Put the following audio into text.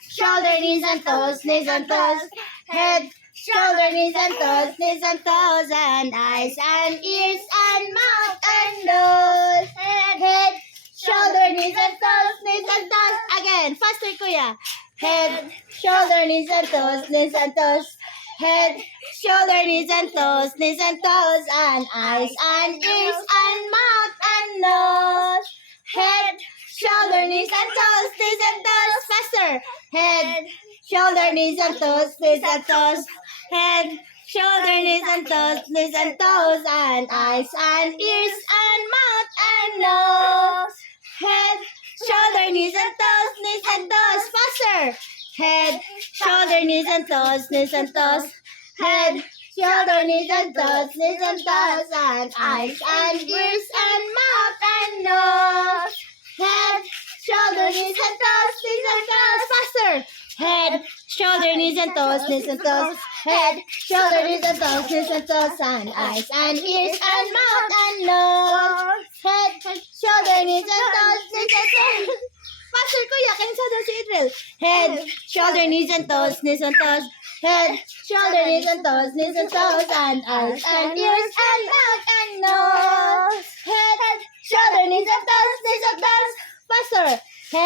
shoulder, knees and toes, knees and toes. Head, shoulder, knees and toes, and eyes and ears and mouth and nose. Head, shoulder, knees and toes, Again, faster, kuya. Head, shoulder, knees and toes, Head, shoulder, knees and toes, and eyes and ears and mouth and nose. Head, shoulder, knees and toes, faster. Head, shoulder, knees and toes, Head, shoulder, knees and toes, and eyes and ears and mouth and nose. Head, shoulder, knees and toes, faster. Head, shoulder, knees and toes, Head, shoulder, knees and toes, and eyes and ears and mouth and nose. Head, shoulder, knees and toes, faster. Head, shoulder, knees and toes, Head, shoulder, knees and toes, and eyes and ears and mouth and nose. Head, shoulder, knees and toes, Faster, kuya, kansa daw si Idril. Head, shoulder, knees and toes, Head, shoulder, knees and toes, and eyes and ears and mouth.